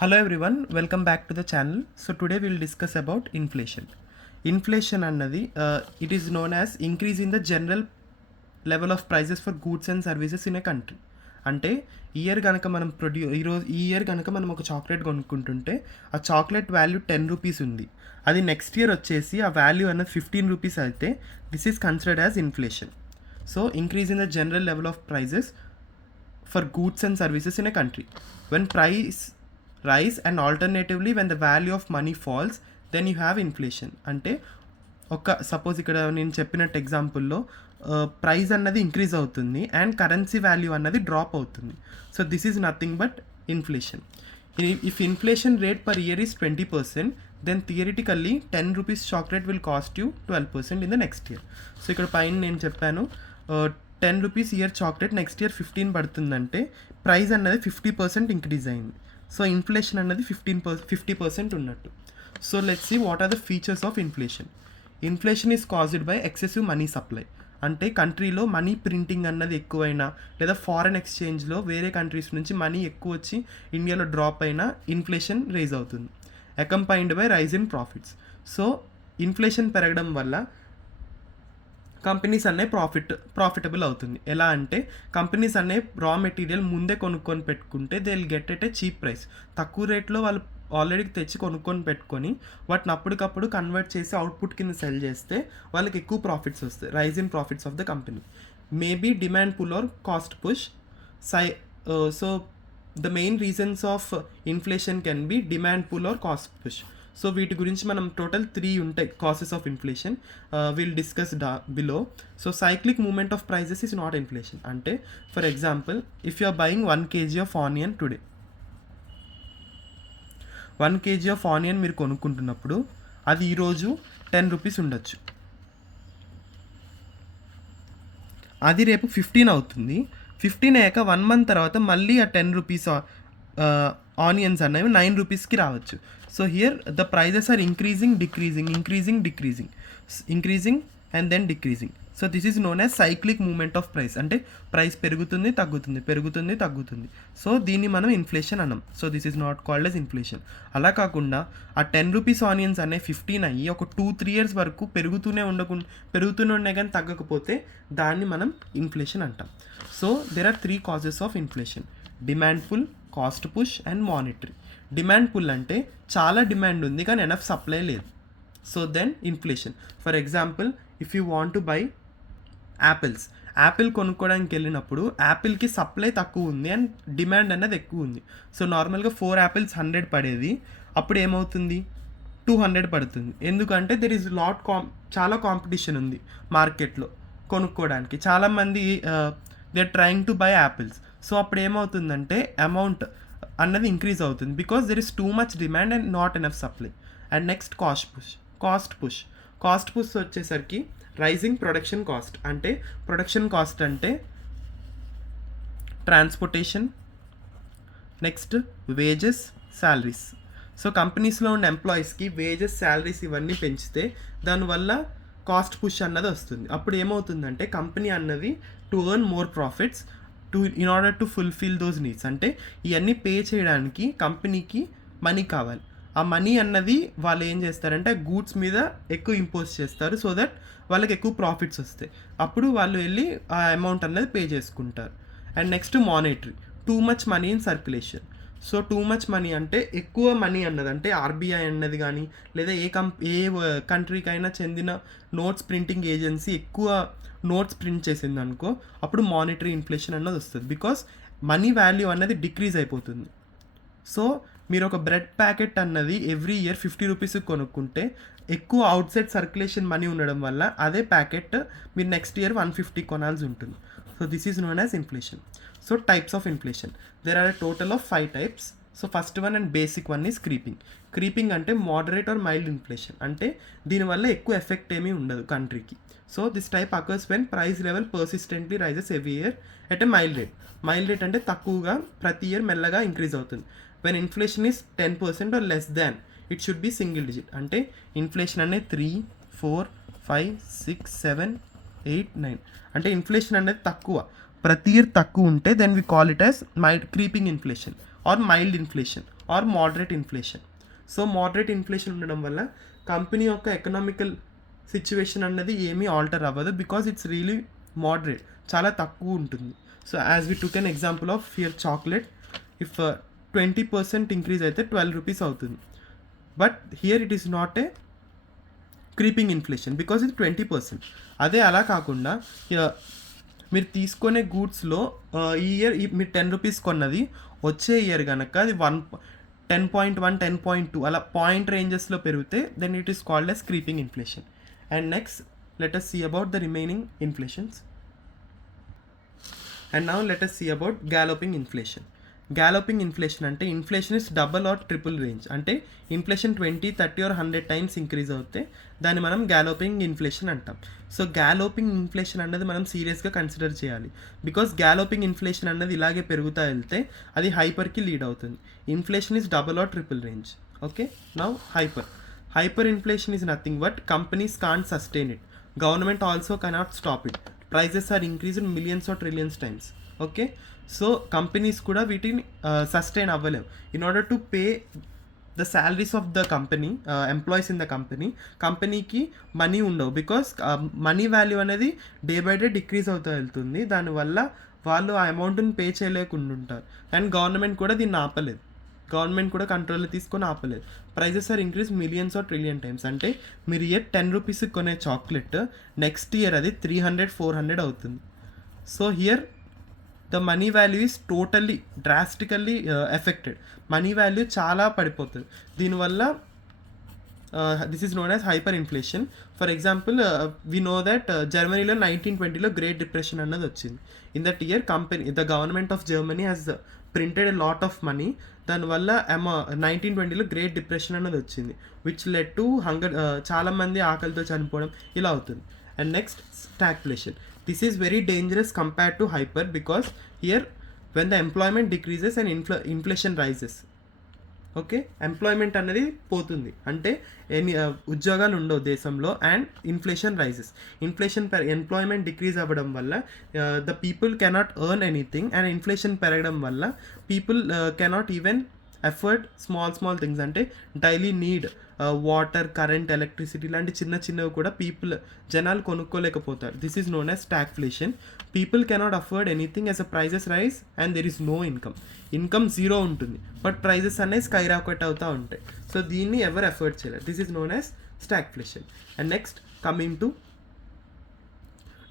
Hello everyone, welcome back to the channel. So today we will discuss about inflation. Inflation annadi it is known as increase in the general level of prices for goods and services in a country. అంటే year కనుక మనం ఈ year కనుక మనం ఒక chocolate కొనుక్కుంటుంటే ఆ chocolate value 10 rupees ఉంది. అది నెక్స్ట్ ఇయర్ వచ్చేసి ఆ వాల్యూ అన్నది 15 రూపీస్ అయితే this is considered as inflation. So increase in the general level of prices for goods and services in a country. When price rise and alternatively when the value of money falls, then you have inflation. అంటే ఒక suppose ఇక్కడ నేను చెప్పినట్టు ఎగ్జాంపుల్లో price అన్నది increase అవుతుంది and currency value అన్నది drop అవుతుంది. So this is nothing but inflation. If inflation rate per year is 20%, then theoretically 10 rupees chocolate will cost you 12% in the next year. So ఇక్కడ పైన నేను చెప్పాను 10 rupees year chocolate next year 15 పడుతుందంటే price అన్నది 50% increase అయింది. So inflation అన్నది 50% ఉన్నట్టు. So let's see what are the features of inflation. Inflation is caused by excessive money supply. అంటే కంట్రీలో మనీ ప్రింటింగ్ అన్నది ఎక్కువైనా లేదా ఫారెన్ ఎక్స్చేంజ్లో వేరే కంట్రీస్ నుంచి మనీ ఎక్కువ వచ్చి ఇండియాలో డ్రాప్ అయినా ఇన్ఫ్లేషన్ రేజ్ అవుతుంది. Accompanied by rise in profits. So inflation పెరగడం వల్ల కంపెనీస్ అనే ప్రాఫిటబుల్ అవుతుంది. ఎలా అంటే కంపెనీస్ అనే రా మెటీరియల్ ముందే కొనుక్కొని పెట్టుకుంటే they will get at a cheap price. తక్కువ రేట్లో వాళ్ళు ఆల్రెడీ తెచ్చి కొనుక్కొని పెట్టుకొని వాటిని అప్పటికప్పుడు కన్వర్ట్ చేసి అవుట్పుట్ కింద సెల్ చేస్తే వాళ్ళకి ఎక్కువ ప్రాఫిట్స్ వస్తాయి. Rise in profits of the company. Maybe demand pull or cost push. So the main reasons of inflation can be demand pull or cost push. So వీటి గురించి మనం టోటల్ 3 ఉంటాయి cases of inflation. Will discuss below. So cyclic movement of prices is not inflation. అంటే for example if you are buying 1 kg of onion today, 1 kg of onion మీరు కొనుక్కుంటున్నప్పుడు అది ఈరోజు 10 rupees ఉండొచ్చు, అది రేపు 15 అవుతుంది. 15 అయ్యాక 1 month తర్వాత మళ్ళీ ఆ 10 రూపీస్ ఆనియన్స్ అనేవి 9 రూపీస్కి రావచ్చు. So here the prices are increasing and then decreasing. So this is known as cyclic movement of price. అంటే ప్రైస్ పెరుగుతుంది తగ్గుతుంది. సో దీన్ని మనం ఇన్ఫ్లేషన్ అన్నాం. So this is not called as inflation. అలా కాకుండా ఆ 10 రూపీస్ ఆనియన్స్ అనే 15 అయ్యి ఒక 2-3 years వరకు పెరుగుతూనే ఉన్నాయి కానీ తగ్గకపోతే దాన్ని మనం ఇన్ఫ్లేషన్ అంటాం. So there are 3 causes of inflation: demand pull, cost push and monetary. Demand pull అంటే చాలా డిమాండ్ ఉంది కానీ ఎనఫ్ సప్లై లేదు. So then inflation. For example if you want to buy apple కొనుక్కోవడానికి వెళ్ళినప్పుడు యాపిల్కి సప్లై తక్కువ ఉంది అండ్ డిమాండ్ అన్నది ఎక్కువ ఉంది. సో నార్మల్గా 4 apples 100 పడేది అప్పుడు ఏమవుతుంది 200 పడుతుంది. ఎందుకంటే దెర్ ఈజ్ చాలా కాంపిటీషన్ ఉంది మార్కెట్లో కొనుక్కోవడానికి. చాలామంది they are trying to buy apples. So అప్పుడు ఏమవుతుందంటే అమౌంట్ అన్నది ఇంక్రీజ్ అవుతుంది because there is too much demand and not enough supply. And next cost push వచ్చేసరికి రైజింగ్ ప్రొడక్షన్ కాస్ట్. అంటే ప్రొడక్షన్ కాస్ట్ అంటే transportation, next wages, salaries. So కంపెనీస్లో ఉన్న ఎంప్లాయీస్కి వేజెస్, శాలరీస్ ఇవన్నీ పెంచితే దానివల్ల కాస్ట్ పుష్ అన్నది వస్తుంది. అప్పుడు ఏమవుతుందంటే కంపెనీ అన్నది to earn more profits in order to fulfil those needs. అంటే ఇవన్నీ పే చేయడానికి కంపెనీకి మనీ కావాలి. ఆ మనీ అన్నది వాళ్ళు ఏం చేస్తారంటే గూడ్స్ మీద ఎక్కువ ఇంపోజ్ చేస్తారు సో దట్ వాళ్ళకి ఎక్కువ ప్రాఫిట్స్ వస్తాయి. అప్పుడు వాళ్ళు వెళ్ళి ఆ అమౌంట్ అన్నది పే చేసుకుంటారు. And next monetary, too much money in circulation. So too much money అంటే ఎక్కువ మనీ అన్నది అంటే ఆర్బీఐ అన్నది కానీ లేదా ఏ కంట్రీకైనా చెందిన నోట్స్ ప్రింటింగ్ ఏజెన్సీ ఎక్కువ నోట్స్ ప్రింట్ చేసింది అనుకో అప్పుడు మానిటరీ ఇన్ఫ్లేషన్ అన్నది వస్తుంది బికాస్ మనీ వాల్యూ అన్నది డిక్రీజ్ అయిపోతుంది. సో మీరు ఒక బ్రెడ్ ప్యాకెట్ అన్నది ఎవ్రీ ఇయర్ 50 రూపీస్కి కొనుక్కుంటే ఎక్కువ అవుట్ సైడ్ సర్క్యులేషన్ మనీ ఉండడం వల్ల అదే ప్యాకెట్ మీరు నెక్స్ట్ ఇయర్ 150 కొనాల్సి ఉంటుంది. So this is known as inflation. So types of inflation, there are a total of 5 types. So first one and basic one is creeping అంటే moderate or mild inflation. అంటే దీనివల్ల ఎక్కువ effect ఏమీ ఉండదు కంట్రీకి. So this type occurs when price level persistently rises every year at a mild rate అంటే తక్కువగా ప్రతి ఇయర్ మెల్లగా ఇంక్రీజ్ అవుతుంది. When inflation is 10% or less than it should be single digit. అంటే ఇన్ఫ్లేషన్ అనేది 3, 4, 5, 6, 7, 8, 9 అంటే ఇన్ఫ్లేషన్ అనేది తక్కువ ప్రతి ఇయర్ తక్కువ ఉంటే then we call it as creeping inflation. Or mild inflation or moderate inflation. So moderate inflation ఉండడం వల్ల కంపెనీ యొక్క ఎకనామికల్ సిచ్యువేషన్ అన్నది ఏమీ ఆల్టర్ అవ్వదు, బికాజ్ ఇట్స్ రియలీ మోడరేట్, చాలా తక్కువ ఉంటుంది. So as we took an example of here chocolate, if 20% increase అయితే 12 రూపీస్ అవుతుంది. But here it is not a creeping inflation because ఇది 20%. అదే అలా కాకుండా మీరు తీసుకునే గూడ్స్లో ఈ ఇయర్ మీరు 10 రూపీస్ కొన్నది వచ్చే ఇయర్ కనుక అది 10.1 10.2 అలా పాయింట్ రేంజెస్లో పెరిగితే then it is called as creeping inflation. And next let us see about the remaining inflations. And now let us see about galloping inflation. Galloping inflation అంటే inflation is double or triple range, అంటే inflation 20, 30 or 100 times increase అవుతే దాన్ని మనం galloping inflation అంటాం. So galloping inflation అన్నది మనం సీరియస్గా consider చేయాలి, బికాస్ గ్యాలోపింగ్ ఇన్ఫ్లేషన్ అన్నది ఇలాగే పెరుగుతూ వెళ్తే అది హైపర్కి లీడ్ అవుతుంది. Inflation is double or triple range. Okay, now hyper inflation is nothing but companies can't sustain it, government also cannot stop it, prices are increase in millions or trillions times. Okay, so companies కూడా వీటిని sustain అవ్వలేవు. In order to pay the salaries of the company, employees in the కంపెనీకి money ఉండవు, because money value అనేది day by day decrease అవుతూ వెళ్తుంది. దానివల్ల వాళ్ళు ఆ అమౌంట్ని పే చేయలేకుండా ఉంటారు. అండ్ గవర్నమెంట్ కూడా దీన్ని ఆపలేదు, గవర్నమెంట్ కూడా కంట్రోల్లో తీసుకొని ఆపలేదు. Prices are increase millions or trillion times, అంటే మీరు ఇయర్ 10 రూపీస్కి కొనే చాక్లెట్ నెక్స్ట్ ఇయర్ అది 300, 400 అవుతుంది. So here the money value is totally drastically affected, money value చాలా పడిపోతుంది. దీనివల్ల this is known as hyper inflation. For example we know that జర్మనీలో 1920లో గ్రేట్ డిప్రెషన్ అన్నది వచ్చింది. In that year the government of Germany has printed a lot of money. దానివల్ల 1920లో great depression అన్నది వచ్చింది, విచ్ లెడ్ టు హంగర్, చాలామంది ఆకలితో చనిపోవడం ఇలా అవుతుంది. And next stagflation. This is very dangerous compared to hyper, because here when the employment decreases and inflation rises, okay, employment అనేది పోతుంది, అంటే ఉద్యోగాలు ఉండవు దేశంలో, and inflation rises. Employment decrease అవ్వడం వల్ల the people cannot earn anything, and inflation పెరగడం వల్ల people cannot even afford small things, అంటే daily need water, current, electricity లాంటి చిన్నవి కూడా జనాలు కొనుక్కోలేకపోతారు. This is known as stagflation. People cannot afford anything as a prices rise and there is no income zero ఉంటుంది, but prices అనేవి sky rocket అవుతూ ఉంటాయి. సో దీన్ని ఎవరు ఎఫర్డ్ చేయలేరు. This is known as stagflation. And next coming to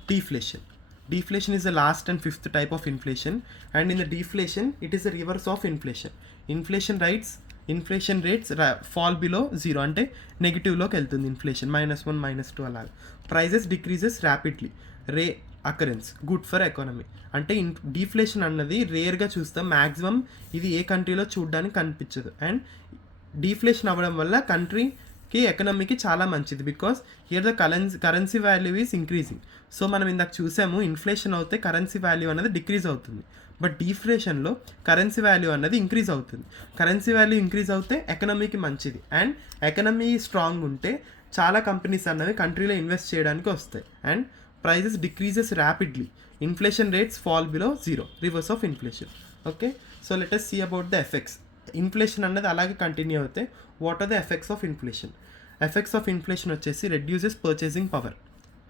deflation. Deflation is the last and fifth type of inflation, and in the deflation it is the reverse of inflation. Inflation rates fall below zero, అంటే నెగిటివ్లోకి వెళ్తుంది inflation, -1, -2 అలాగా. Prices decreases rapidly, occurrence good for economy. అంటే deflation అన్నది రేర్గా చూస్తాం, maximum ఇది ఏ కంట్రీలో చూడడానికి కనిపించదు. అండ్ డీఫ్లేషన్ అవ్వడం వల్ల కంట్రీకి ఎకనమీకి చాలా మంచిది, because here the currency value is increasing. So మనం ఇందాక చూసాము, ఇన్ఫ్లేషన్ అవుతే కరెన్సీ వాల్యూ అనేది డిక్రీజ్ అవుతుంది, బట్ డీఫ్లేషన్లో కరెన్సీ వాల్యూ అన్నది ఇంక్రీజ్ అవుతుంది. కరెన్సీ వాల్యూ ఇంక్రీజ్ అవుతే ఎకనమీకి మంచిది, అండ్ ఎకనమీ స్ట్రాంగ్ ఉంటే చాలా కంపెనీస్ అన్నవి కంట్రీలో ఇన్వెస్ట్ చేయడానికి వస్తాయి. And prices decreases rapidly, inflation rates fall below zero, reverse of inflation. Okay, so let us see about the effects. Inflation అన్నది అలాగే కంటిన్యూ అవుతే what are the effects of inflation? Effects of inflation వచ్చేసి reduces purchasing power,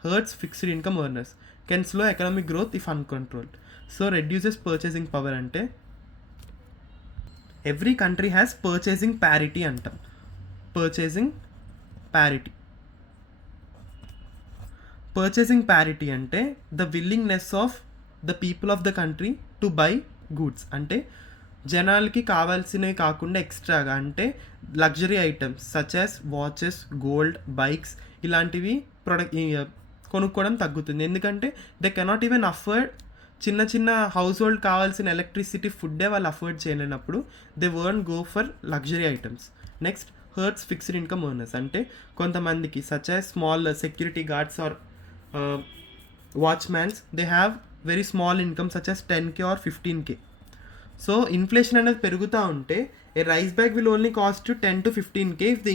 hurts fixed income earners, can slow economic growth if uncontrolled. So reduces purchasing power అంటే every country has purchasing parity అంటాం. Purchasing parity అంటే the willingness of the people of the country to buy goods, అంటే జనాలకి కావాల్సినవి కాకుండా ఎక్స్ట్రాగా, అంటే luxury items such as watches, gold, bikes ఇలాంటివి కొనుక్కోవడం తగ్గుతుంది. ఎందుకంటే దే కెనాట్ ఈవెన్ అఫోర్డ్ చిన్న హౌస్ హోల్డ్ కావాల్సిన ఎలక్ట్రిసిటీ, ఫుడ్డే వాళ్ళు అఫోర్డ్ చేయలేనప్పుడు they won't go for luxury items. Next hurts fixed income earners, అంటే కొంతమందికి such as small security guards or watchmans, they have very small income such as 10K or 15K. So inflation అనేది పెరుగుతూ ఉంటే a rice bag will only cost 10 to 15K if the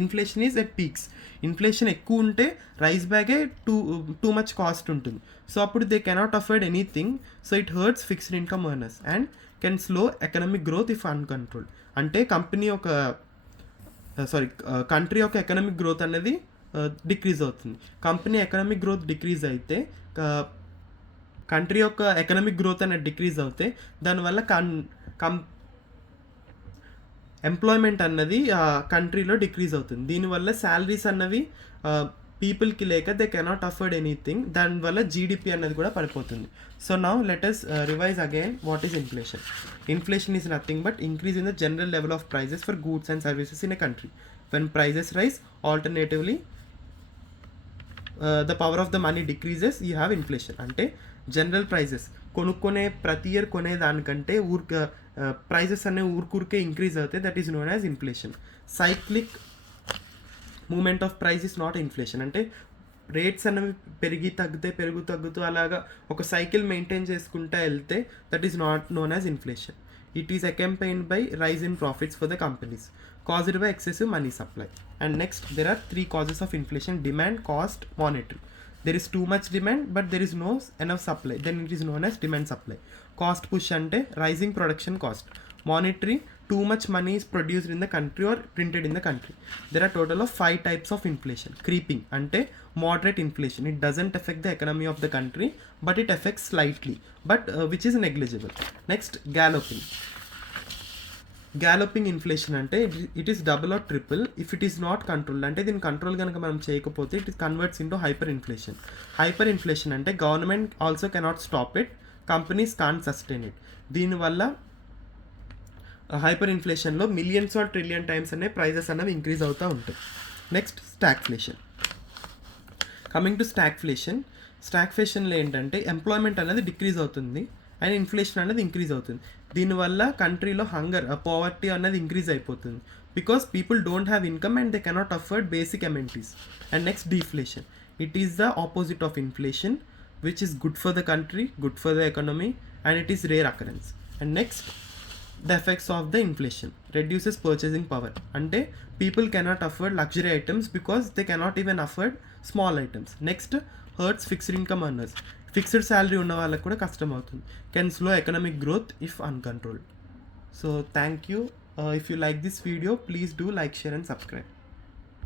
inflation is at peaks. Inflation ఎక్కువ ఉంటే rice బ్యాగే too much cost ఉంటుంది. So అప్పుడు they cannot afford anything, so it hurts fixed income earners. And can slow economic growth if uncontrolled. అంటే country యొక్క economic growth అనేది decrease అవుతుంది. Company economic growth decrease అయితే కంట్రీ యొక్క economic growth అనేది decrease అవుతే దానివల్ల ఎంప్లాయ్మెంట్ అన్నది కంట్రీలో డిక్రీజ్ అవుతుంది. దీనివల్ల శాలరీస్ అన్నవి పీపుల్కి లేక దే కెనాట్ అఫోర్డ్ ఎనీథింగ్, దానివల్ల జీడిపి అన్నది కూడా పడిపోతుంది. So now let us revise again what is inflation. Inflation is nothing but increase in the general level of prices for goods and services in a country. When prices rise, alternatively the power of the money decreases, you have inflation. అంటే general prices కొనుక్కునే ప్రతి year కొనేదానికంటే prices అనే ఊరికే increase అవుతాయి, that is known as inflation. Cyclic movement of price is not inflation. అంటే rates అనేవి తగ్గుతూ అలాగా ఒక సైకిల్ మెయింటైన్ చేసుకుంటూ వెళ్తే that is not known as inflation. It is accompanied by rise in profits for the companies caused by excessive money supply. And next, there are 3 causes of inflation: demand, cost, monetary. There is too much demand but there is no enough supply, then it is known as demand supply. Cost push ante rising production cost. Monetary, too much money is produced in the country or printed in the country. There are total of 5 types of inflation. Creeping ante moderate inflation, it doesn't affect the economy of the country but it affects slightly, but which is negligible. Next, galloping inflation అంటే it is double or triple if it is not controlled. అంటే దీని control కనుక మనం చేయకపోతే it is converts into hyper inflation. అంటే government also cannot stop it, companies can't sustain it. దీనివల్ల hyper ఇన్ఫ్లేషన్లో millions or trillion times అనే prices అనేవి ఇంక్రీజ్ అవుతూ ఉంటాయి. Next, stagflation. కమింగ్ టు స్టాగ్ఫ్లేషన్లో ఏంటంటే ఎంప్లాయ్మెంట్ అనేది డిక్రీజ్ అవుతుంది అండ్ ఇన్ఫ్లేషన్ అనేది ఇంక్రీజ్ అవుతుంది. దీనివల్ల కంట్రీలో పావర్టీ అనేది ఇంక్రీజ్ అయిపోతుంది because people don't have income and they cannot afford basic amenities. And next, deflation. It is the opposite of inflation which is good for the country, good for the economy and it is rare occurrence. And next, the effects of the inflation: reduces purchasing power. అంటే people cannot afford luxury items because they cannot even afford small items. Next, hurts fixed income earners. Fixed salary ఉన్న వాళ్ళకి కూడా కష్టం అవుతుంది. Can slow economic growth if uncontrolled. So thank you. If you like this video, please do like, share and subscribe.